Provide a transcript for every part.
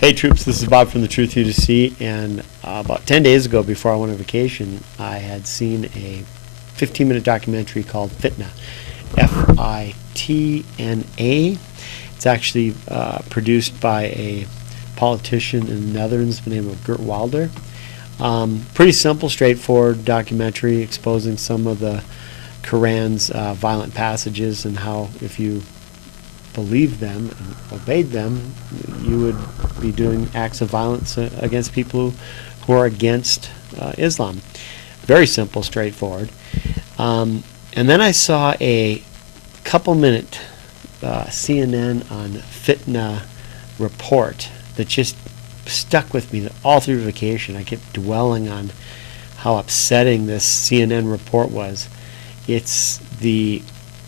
Hey troops, this is Bob from The Truth You to See, and about 10 days ago, before I went on vacation, I had seen a 15-minute documentary called Fitna, F-I-T-N-A. It's actually produced by a politician in the Netherlands by the name of Geert Wilders. Pretty simple, straightforward documentary exposing some of the Quran's violent passages and how, if you believed them and obeyed them, you would be doing acts of violence against people who are against Islam. Very simple, straightforward. And then I saw a couple-minute CNN on Fitna report that just stuck with me all through vacation. I kept dwelling on how upsetting this CNN report was. It's the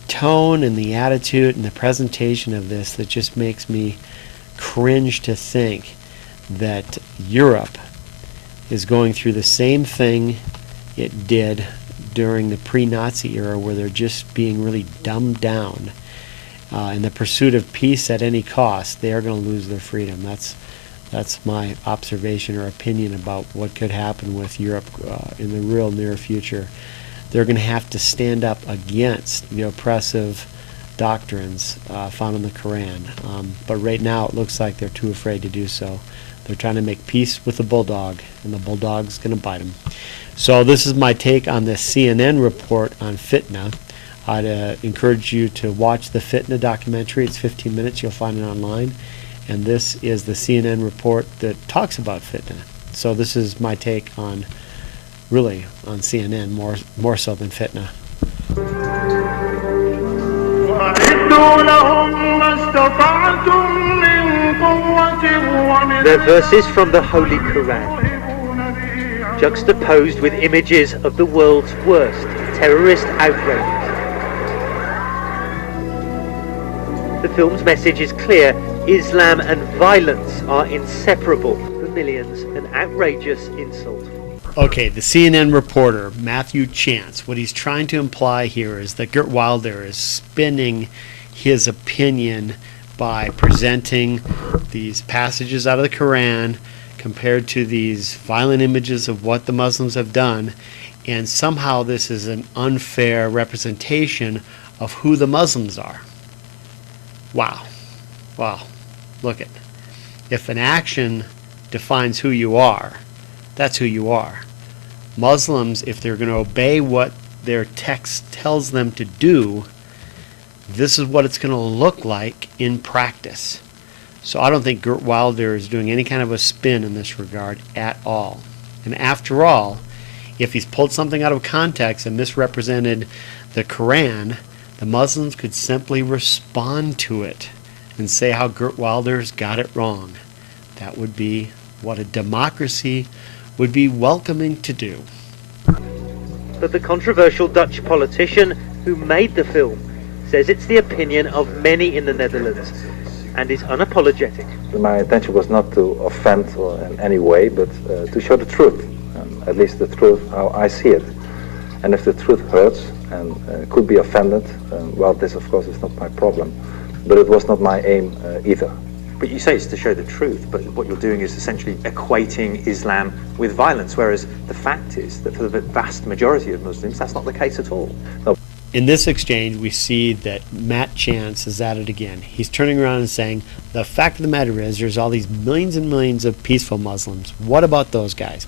tone and the attitude and the presentation of this that just makes me cringe to think that Europe is going through the same thing it did during the pre-Nazi era, where they're just being really dumbed down. In the pursuit of peace at any cost, they are going to lose their freedom. That's my observation or opinion about what could happen with Europe in the real near future. They're going to have to stand up against the oppressive doctrines found in the Quran. But right now it looks like they're too afraid to do so. They're trying to make peace with the bulldog, and the bulldog's going to bite them. So this is my take on this CNN report on Fitna. I'd encourage you to watch the Fitna documentary. It's 15 minutes. You'll find it online. And this is the CNN report that talks about Fitna. So this is my take on, really, on CNN, more so than Fitna. They're verses from the Holy Quran, juxtaposed with images of the world's worst terrorist outrages. The film's message is clear: Islam and violence are inseparable. For millions, an outrageous insult. Okay, the CNN reporter, Matthew Chance, what he's trying to imply here is that Geert Wilders is spinning his opinion by presenting these passages out of the Quran compared to these violent images of what the Muslims have done, and somehow this is an unfair representation of who the Muslims are. Wow. Look it. If an action defines who you are, that's who you are. Muslims, if they're going to obey what their text tells them to do, this is what it's going to look like in practice. So I don't think Geert Wilders is doing any kind of a spin in this regard at all. And after all, if he's pulled something out of context and misrepresented the Quran, the Muslims could simply respond to it and say how Geert Wilders got it wrong. That would be what a democracy would be welcoming to do. But the controversial Dutch politician who made the film says it's the opinion of many in the Netherlands and is unapologetic. My intention was not to offend in any way, but to show the truth, at least the truth how I see it. And if the truth hurts and could be offended, well, this of course is not my problem, but it was not my aim either. But you say it's to show the truth, but what you're doing is essentially equating Islam with violence, whereas the fact is that for the vast majority of Muslims, that's not the case at all. No. In this exchange, we see that Matt Chance is at it again. He's turning around and saying, the fact of the matter is there's all these millions and millions of peaceful Muslims. What about those guys?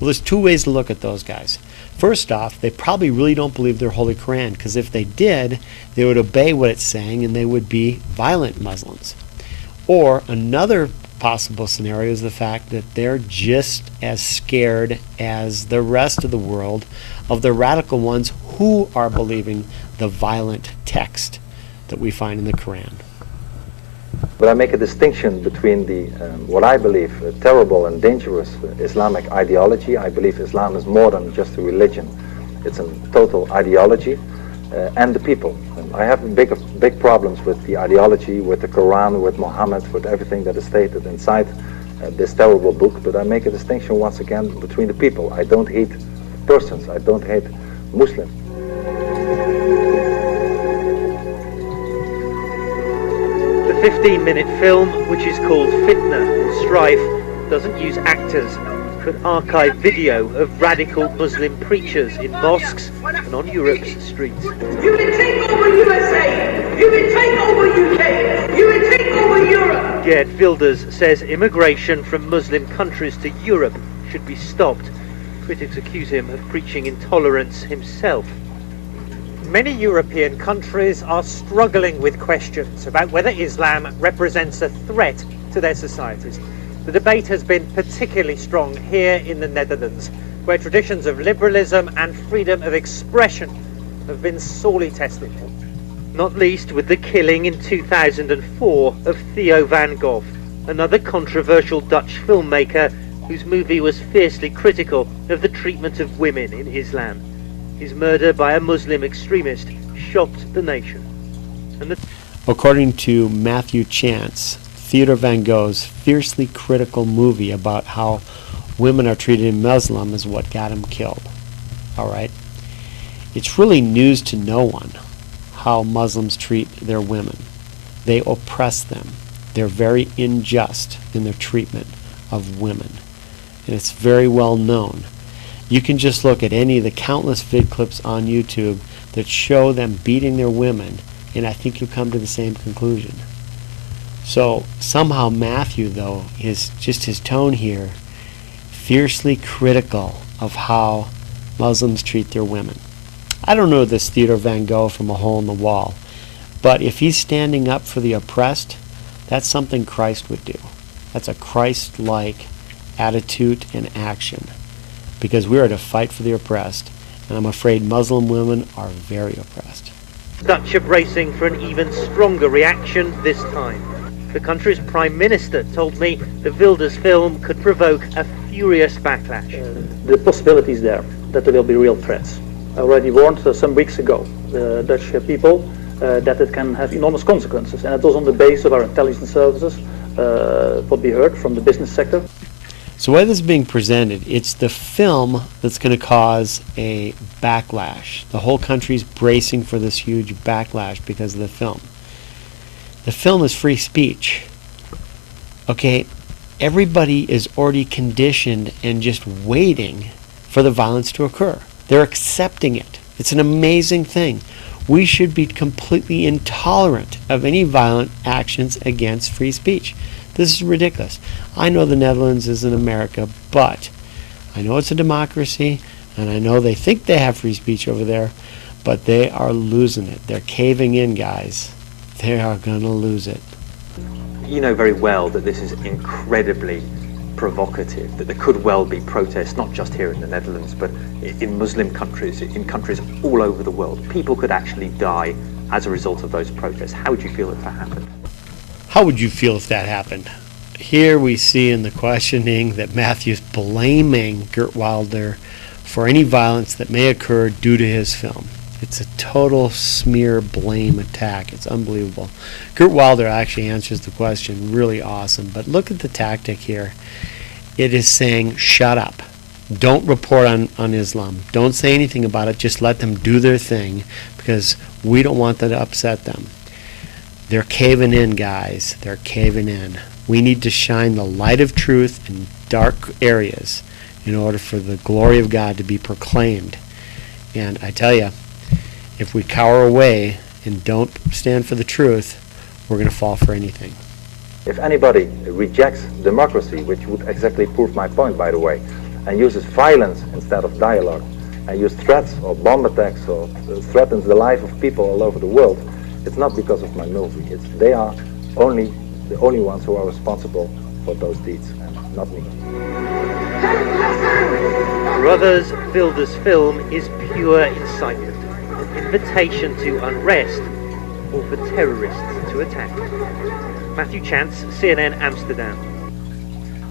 Well, there's two ways to look at those guys. First off, they probably really don't believe their Holy Quran, because if they did, they would obey what it's saying and they would be violent Muslims. Or another possible scenario is the fact that they're just as scared as the rest of the world of the radical ones who are believing the violent text that we find in the Quran. But I make a distinction between the what I believe terrible and dangerous Islamic ideology. I believe Islam is more than just a religion. It's a total ideology, and the people. I have big problems with the ideology, with the Quran, with Muhammad, with everything that is stated inside this terrible book. But I make a distinction once again between the people. I don't hate persons. I don't hate Muslims. The 15-minute film, which is called Fitna, or Strife, doesn't use actors, but archive video of radical Muslim preachers in mosques and on Europe's streets. You will take over USA! You will take over UK! You will take over Europe! Geert Wilders says immigration from Muslim countries to Europe should be stopped. Critics accuse him of preaching intolerance himself. Many European countries are struggling with questions about whether Islam represents a threat to their societies. The debate has been particularly strong here in the Netherlands, where traditions of liberalism and freedom of expression have been sorely tested. Not least with the killing in 2004 of Theo van Gogh, another controversial Dutch filmmaker whose movie was fiercely critical of the treatment of women in Islam. His murder by a Muslim extremist shocked the nation. According to Matthew Chance, Theodore Van Gogh's fiercely critical movie about how women are treated in Muslim is what got him killed. All right? It's really news to no one how Muslims treat their women. They oppress them. They're very unjust in their treatment of women. And it's very well known. You can just look at any of the countless vid clips on YouTube that show them beating their women, and I think you'll come to the same conclusion. So somehow Matthew, though, is just his tone here, fiercely critical of how Muslims treat their women. I don't know this Theodore Van Gogh from a hole in the wall, but if he's standing up for the oppressed, that's something Christ would do. That's a Christ-like attitude and action, because we are to fight for the oppressed, and I'm afraid Muslim women are very oppressed. Dutch are bracing for an even stronger reaction this time. The country's Prime Minister told me the Wilders film could provoke a furious backlash. The possibility is there that there will be real threats. I already warned some weeks ago the Dutch people that it can have enormous consequences, and it was on the basis of our intelligence services, what we heard from the business sector. So the way this is being presented, it's the film that's going to cause a backlash. The whole country's bracing for this huge backlash because of the film. The film is free speech. Okay, everybody is already conditioned and just waiting for the violence to occur. They're accepting it. It's an amazing thing. We should be completely intolerant of any violent actions against free speech. This is ridiculous. I know the Netherlands isn't America, but I know it's a democracy, and I know they think they have free speech over there, but they are losing it. They're caving in, guys. They are going to lose it. You know very well that this is incredibly provocative, that there could well be protests, not just here in the Netherlands, but in Muslim countries, in countries all over the world. People could actually die as a result of those protests. How would you feel if that happened? How would you feel if that happened? Here we see in the questioning that Matthew's blaming Geert Wilder for any violence that may occur due to his film. It's a total smear blame attack. It's unbelievable. Geert Wilder actually answers the question really awesome, but look at the tactic here. It is saying, shut up. Don't report on Islam. Don't say anything about it. Just let them do their thing, because we don't want that to upset them. They're caving in, guys. They're caving in. We need to shine the light of truth in dark areas in order for the glory of God to be proclaimed. And I tell you, if we cower away and don't stand for the truth, we're going to fall for anything. If anybody rejects democracy, which would exactly prove my point, by the way, and uses violence instead of dialogue, and uses threats or bomb attacks or threatens the life of people all over the world, it's not because of my movie. They are the only ones who are responsible for those deeds, and not me. For others, Wilders' film is pure incitement, an invitation to unrest, or for terrorists to attack. Matthew Chance, CNN Amsterdam.